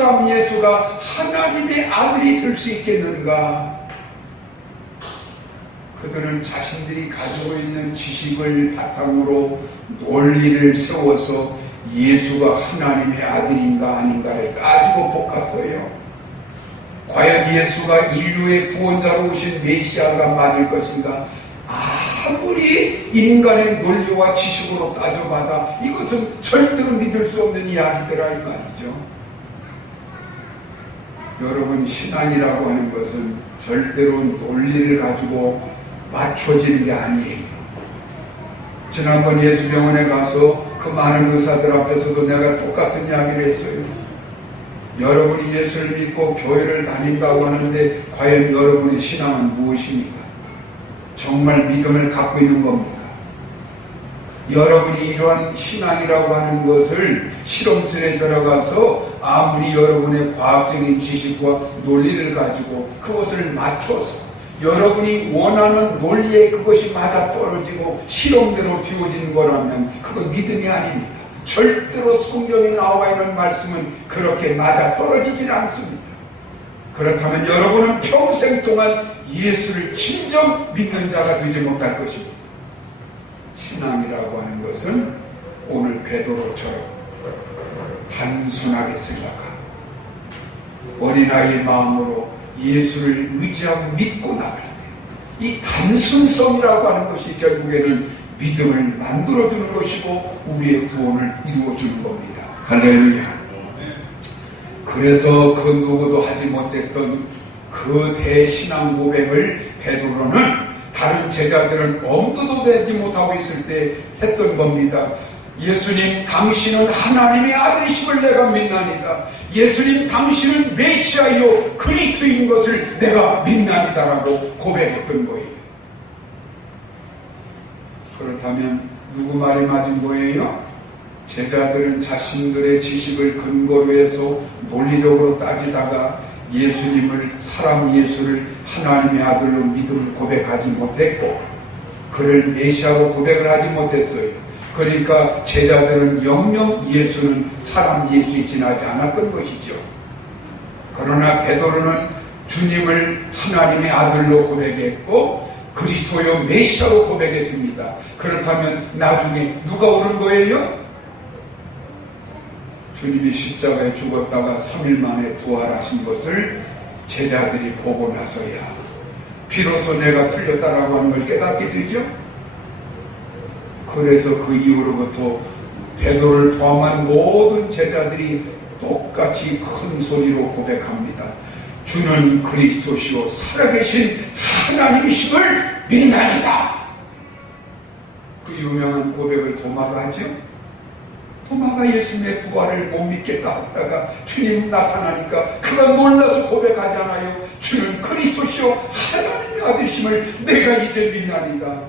사람 예수가 하나님의 아들이 될 수 있겠는가? 그들은 자신들이 가지고 있는 지식을 바탕으로 논리를 세워서 예수가 하나님의 아들인가 아닌가를 따지고 볶았어요. 과연 예수가 인류의 구원자로 오신 메시아가 맞을 것인가? 아무리 인간의 논리와 지식으로 따져봐다 이것은 절대로 믿을 수 없는 이야기더라 이 말이죠. 여러분 신앙이라고 하는 것은 절대로 논리를 가지고 맞춰지는 게 아니에요. 지난번 예수병원에 가서 그 많은 의사들 앞에서도 내가 똑같은 이야기를 했어요. 여러분이 예수를 믿고 교회를 다닌다고 하는데 과연 여러분의 신앙은 무엇입니까? 정말 믿음을 갖고 있는 겁니까? 여러분이 이러한 신앙이라고 하는 것을 실험실에 들어가서 아무리 여러분의 과학적인 지식과 논리를 가지고 그것을 맞춰서 여러분이 원하는 논리에 그것이 맞아 떨어지고 실험대로 비워진 거라면 그건 믿음이 아닙니다. 절대로 성경에 나와 있는 말씀은 그렇게 맞아 떨어지질 않습니다. 그렇다면 여러분은 평생 동안 예수를 진정 믿는 자가 되지 못할 것입니다. 신앙이라고 하는 것은 오늘 베드로처럼 단순하게 생각하고 어린아이의 마음으로 예수를 의지하고 믿고 나갈 때이 단순성이라고 하는 것이 결국에는 믿음을 만들어주는 것이고 우리의 구원을 이루어주는 겁니다. 할렐루야. 그래서 그 누구도 하지 못했던 그 대신앙 고백을 베드로는 다른 제자들은 엄두도 내지 못하고 있을 때 했던 겁니다. 예수님, 당신은 하나님의 아들이심을 내가 믿나니다. 예수님, 당신은 메시아요 그리스도인 것을 내가 믿나이다라고 고백했던 거예요. 그렇다면 누구 말이 맞은 거예요? 제자들은 자신들의 지식을 근거로 해서 논리적으로 따지다가 예수님을 사람 예수를 하나님의 아들로 믿음을 고백하지 못했고 그를 메시아로 고백을 하지 못했어요. 그러니까 제자들은 영영 예수는 사람 예수에 지나지 않았던 것이죠. 그러나 베드로는 주님을 하나님의 아들로 고백했고 그리스도요 메시아로 고백했습니다. 그렇다면 나중에 누가 오는 거예요? 주님이 십자가에 죽었다가 3일 만에 부활하신 것을 제자들이 보고 나서야 비로소 내가 틀렸다라고 하는 걸 깨닫게 되죠. 그래서 그 이후로부터 베드로를 포함한 모든 제자들이 똑같이 큰 소리로 고백합니다. 주는 그리스도시요 살아계신 하나님이심을 믿나이다. 그 유명한 고백을 도마가 하죠. 도마가 예수님의 부활을 못 믿겠다 하다가 주님 나타나니까 그가 놀라서 고백하잖아요. 주는 그리스도시요 하나님의 아들심을 내가 이제 믿나이다.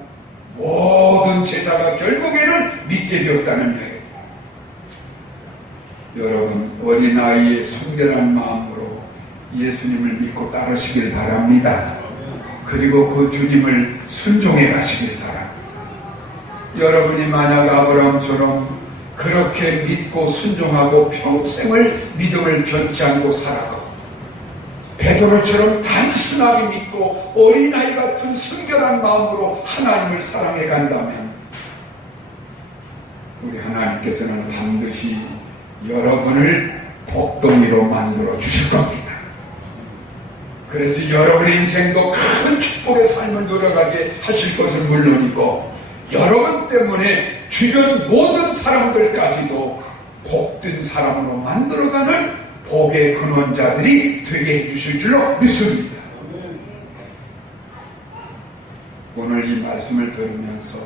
모든 제자가 결국에는 믿게 되었다는 이야기. 여러분 어린아이의 순결한 마음으로 예수님을 믿고 따르시길 바랍니다. 그리고 그 주님을 순종해 가시길 바랍니다. 여러분이 만약 아브라함처럼 그렇게 믿고 순종하고 평생을 믿음을 변치 않고 살아가고 베드로처럼 단순하게 믿고 어린아이 같은 순결한 마음으로 하나님을 사랑해 간다면 우리 하나님께서는 반드시 여러분을 복덩이로 만들어 주실 겁니다. 그래서 여러분의 인생도 큰 축복의 삶을 누려가게 하실 것은 물론이고 여러분 때문에 주변 모든 사람들까지도 복된 사람으로 만들어가는 복의 근원자들이 되게 해주실 줄로 믿습니다. 오늘 이 말씀을 들으면서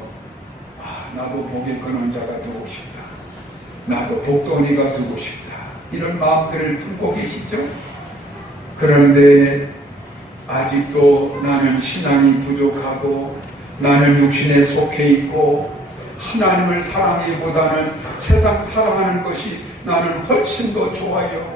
아, 나도 복의 근원자가 되고 싶다. 나도 복덩이가 되고 싶다. 이런 마음들을 품고 계시죠? 그런데 아직도 나는 신앙이 부족하고 나는 육신에 속해 있고 하나님을 사랑하기보다는 세상 사랑하는 것이 나는 훨씬 더 좋아요.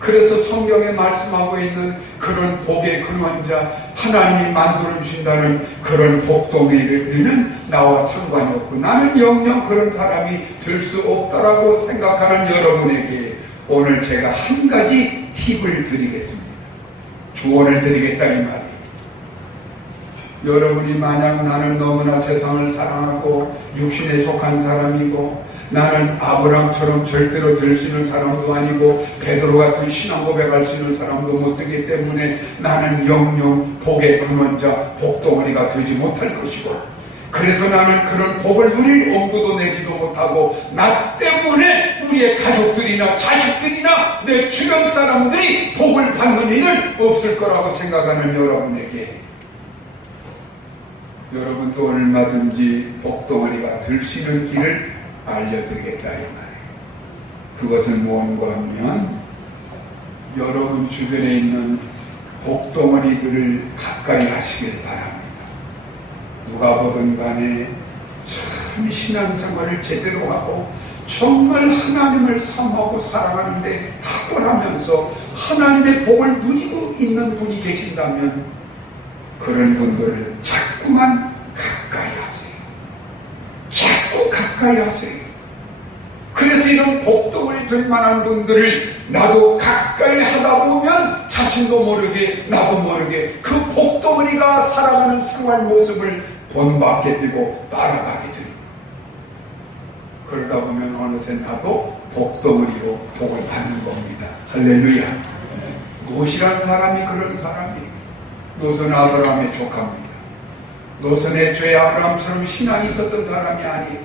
그래서 성경에 말씀하고 있는 그런 복의 근원자 하나님이 만들어 주신다는 그런 복동이는 나와 상관이 없고 나는 영영 그런 사람이 될 수 없다라고 생각하는 여러분에게 오늘 제가 한 가지 팁을 드리겠습니다. 조언을 드리겠다 이 말이에요. 여러분이 만약 나는 너무나 세상을 사랑하고 육신에 속한 사람이고 나는 아브람처럼 절대로 될수 있는 사람도 아니고 베드로 같은 신앙 고백할 수 있는 사람도 못 되기 때문에 나는 영영 복의 근원자 복덩어리가 되지 못할 것이고 그래서 나는 그런 복을 누릴 엄두도 내지도 못하고 나 때문에 우리의 가족들이나 자식들이나 내 주변 사람들이 복을 받는 일은 없을 거라고 생각하는 여러분에게 여러분도 얼마든지 복덩어리가 될수 있는 길을 알려드리겠다 이 말이에요. 그것은 무언가 하면 여러분 주변에 있는 복덩어리들을 가까이 하시길 바랍니다. 누가 보든 간에 참 신앙생활을 제대로 하고 정말 하나님을 사모하고 사랑하는데 탁월하면서 하나님의 복을 누리고 있는 분이 계신다면 그런 분들을 자꾸만 가까이 하세요. 자꾸 가까이 하세요. 그래서 이런 복덩어리 될 만한 분들을 나도 가까이 하다 보면 자신도 모르게 나도 모르게 그 복덩어리가 살아가는 생활 모습을 본받게 되고 따라가게 됩니다. 그러다 보면 어느새 나도 복덩어리로 복을 받는 겁니다. 할렐루야. 노시란 사람이 그런 사람이에요. 노선 아브라함의 조카입니다. 노선의 죄 아브라함처럼 신앙이 있었던 사람이 아니에요.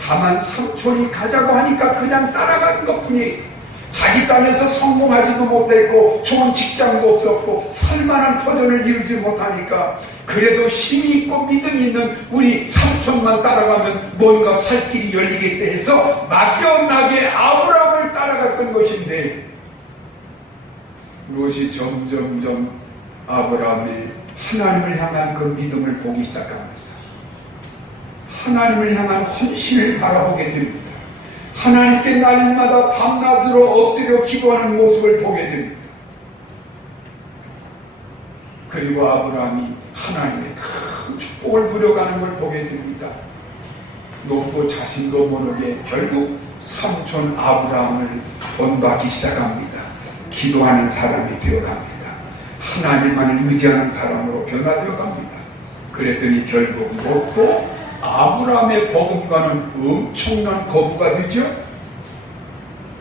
다만 삼촌이 가자고 하니까 그냥 따라간 것 뿐이에요. 자기 땅에서 성공하지도 못했고 좋은 직장도 없었고 살만한 터전을 이루지 못하니까 그래도 힘이 있고 믿음 있는 우리 삼촌만 따라가면 뭔가 살 길이 열리겠지 해서 막연하게 아브라함을 따라갔던 것인데 롯이 점점점 아브라함의 하나님을 향한 그 믿음을 보기 시작합니다. 하나님을 향한 헌신을 바라보게 됩니다. 하나님께 날마다 밤낮으로 엎드려 기도하는 모습을 보게 됩니다. 그리고 아브라함이 하나님의 큰 축복을 누려가는 걸 보게 됩니다. 롯도 자신도 모르게 결국 삼촌 아브라함을 본받기 시작합니다. 기도하는 사람이 되어갑니다. 하나님만을 의지하는 사람으로 변화되어 갑니다. 그랬더니 결국 롯도 아브라함의 복음과는 엄청난 거부가 되죠.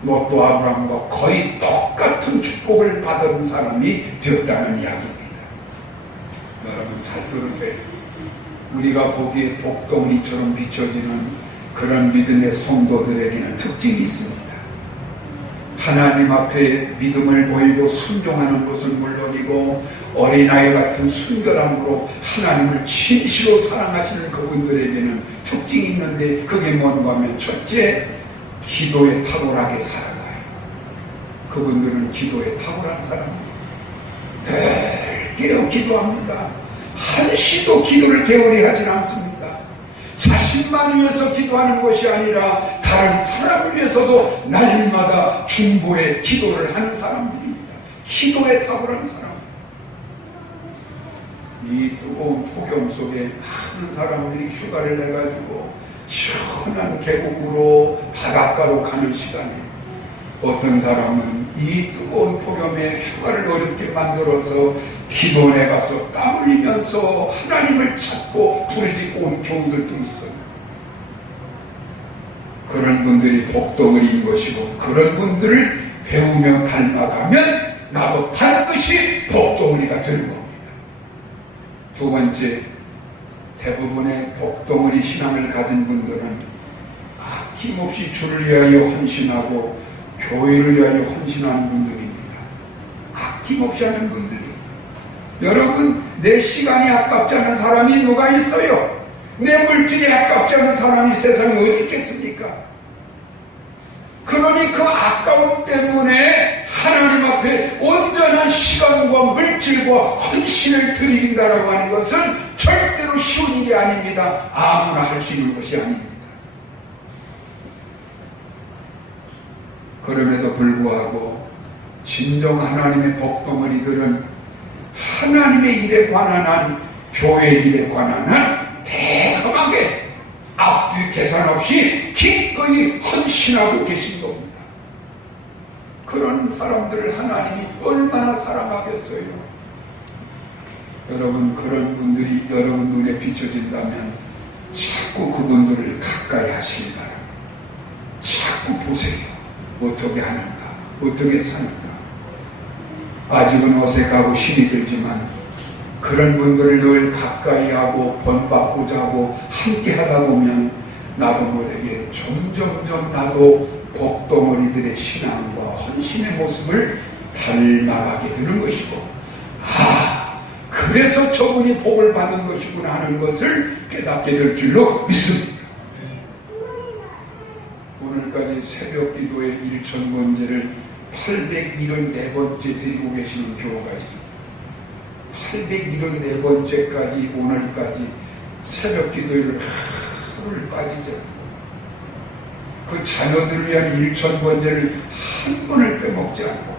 롯도 아브라함과 거의 똑같은 축복을 받은 사람이 되었다는 이야기입니다. 여러분 잘 들으세요. 우리가 보기에 복덩이처럼 비춰지는 그런 믿음의 성도들에게는 특징이 있습니다. 하나님 앞에 믿음을 보이고 순종하는 것은 물론이고 어린아이 같은 순결함으로 하나님을 진실로 사랑하시는 그분들에게는 특징이 있는데 그게 뭔가 하면 첫째 기도에 탁월하게 살아가요. 그분들은 기도에 탁월한 사람이에요. 늘 깨어 기도합니다. 한시도 기도를 게을리 하진 않습니다. 자신만 위해서 기도하는 것이 아니라 다른 사람을 위해서도 날마다 중보의 기도를 하는 사람들입니다. 기도에 탁월한 사람. 이 뜨거운 폭염 속에 많은 사람들이 휴가를 내가지고 시원한 계곡으로 바닷가로 가는 시간에 어떤 사람은 이 뜨거운 폭염에 휴가를 어렵게 만들어서 기도원에 가서 땀 흘리면서 하나님을 찾고 부르짖고 온 경우들도 있어요. 그런 분들이 복덩어리인 것이고 그런 분들을 배우며 닮아가면 나도 반드시 복덩어리가 되는 겁니다. 두 번째, 대부분의 복덩어리 신앙을 가진 분들은 아낌없이 주를 위하여 헌신하고 교회를 위하여 헌신하는 분들입니다. 아낌없이 하는 분들이. 여러분, 내 시간이 아깝지 않은 사람이 누가 있어요? 내 물질이 아깝지 않은 사람이 세상에 어디 있겠습니까? 그러니 그 아까움 때문에 하나님 앞에 온전한 시간과 물질과 헌신을 드린다라고 하는 것은 절대로 쉬운 일이 아닙니다. 아무나 할 수 있는 것이 아닙니다. 그럼에도 불구하고 진정 하나님의 복덩어리들은 하나님의 일에 관한 한 교회 일에 관한 한 대담하게 앞뒤 계산 없이 기꺼이 헌신하고 계신 겁니다. 그런 사람들을 하나님이 얼마나 사랑하겠어요. 여러분 그런 분들이 여러분 눈에 비춰진다면 자꾸 그분들을 가까이 하시기 바랍니다. 자꾸 보세요. 어떻게 하는가? 어떻게 사는가? 아직은 어색하고 힘이 들지만 그런 분들을 늘 가까이 하고 본받고자 하고 함께 하다 보면 나도 모르게 점점점 나도 복덩어리들의 신앙과 헌신의 모습을 닮아가게 되는 것이고 아 그래서 저분이 복을 받은 것이구나 하는 것을 깨닫게 될 줄로 믿습니다. 오늘까지 새벽 기도의 일천 번제를 874번째 드리고 계시는 교회가 있습니다. 874번째까지 오늘까지 새벽 기도를 하루를 빠지지 않고 그 자녀들을 위한 일천 번제를 한 번을 빼먹지 않고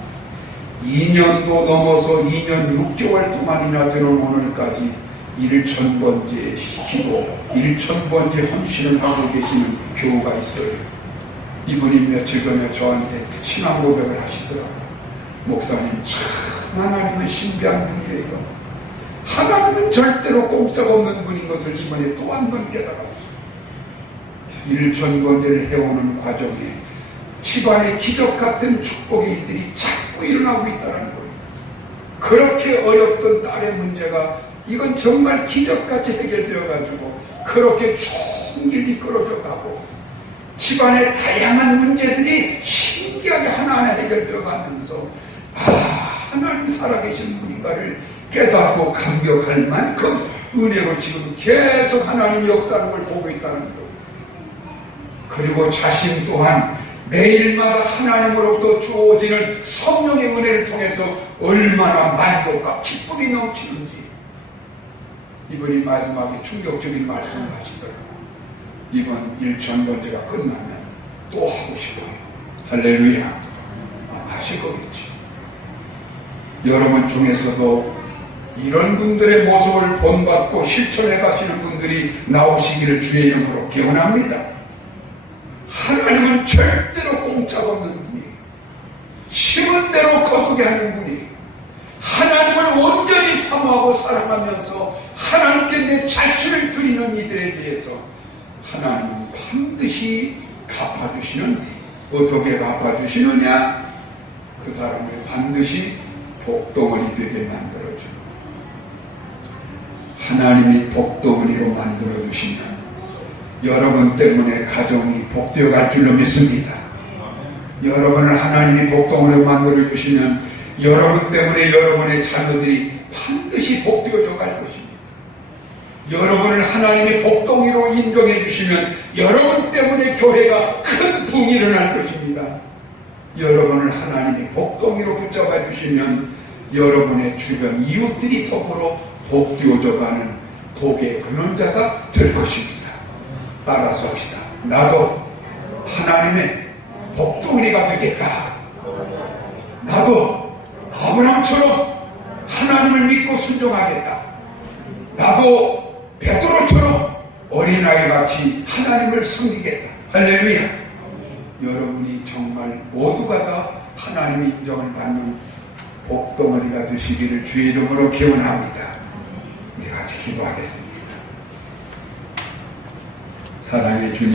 2년도 넘어서 2년 6개월 동안이나 되는 오늘까지 일천 번째 기도, 일천 번째 헌신을 하고 계시는 교우가 있어요. 이분이 며칠 전에 저한테 신앙 고백을 하시더라고요. 목사님 참 하나님은 신비한 분이에요. 하나님은 절대로 공짜가 없는 분인 것을 이번에 또 한 번 깨달았어요. 일천 번제를 해오는 과정에 집안에 기적 같은 축복의 일들이 자꾸 일어나고 있다는 거예요. 그렇게 어렵던 딸의 문제가 이건 정말 기적같이 해결되어 가지고 그렇게 좋은 길 이끌어져 가고 집안의 다양한 문제들이 신기하게 하나하나 해결되어 가면서 아 하나님 살아계신 분인가를 깨닫고 감격할 만큼 은혜로 지금 계속 하나님 역사하는 걸 보고 있다는 거예요. 그리고 자신 또한 매일마다 하나님으로부터 주어지는 성령의 은혜를 통해서 얼마나 만족과 기쁨이 넘치는지 이번이 마지막에 충격적인 말씀을 하시더라고요. 이번 일천 번째가 끝나면 또 하고 싶어요. 할렐루야. 아, 하실 거겠지. 여러분 중에서도 이런 분들의 모습을 본받고 실천해 가시는 분들이 나오시기를 주의 이름으로 기원합니다. 하나님은 절대로 공짜가 없는 분이에요. 심은 대로 거두게 하는 분이에요. 하나님을 온전히 사모하고 사랑하면서 하나님께 내 자신을 드리는 이들에 대해서 하나님은 반드시 갚아주시는 어떻게 갚아주시느냐 그 사람을 반드시 복덩어리 되게 만들어주고 하나님이 복덩어리로 만들어주시면 여러분 때문에 가정이 복되어 갈 줄로 믿습니다. 여러분을 하나님이 복덩어리로 만들어주시면 여러분 때문에 여러분의 자녀들이 반드시 복되어져 갈 것입니다. 여러분을 하나님이 복덩이로 인정해 주시면 여러분 때문에 교회가 큰 붕이 일어날 것입니다. 여러분을 하나님이 복덩이로 붙잡아 주시면 여러분의 주변 이웃들이 더불어 복되어져 가는 복의 근원자가 될 것입니다. 따라서 합시다. 나도 하나님의 복덩이가 되겠다. 나도 아브라함처럼 하나님을 믿고 순종하겠다. 나도 베드로처럼 어린아이 같이 하나님을 섬기겠다. 할렐루야. 여러분이 정말 모두가 다 하나님의 인정을 받는 복덩어리가 되시기를 주의 이름으로 기원합니다. 우리 같이 기도하겠습니다. 사랑의 주님.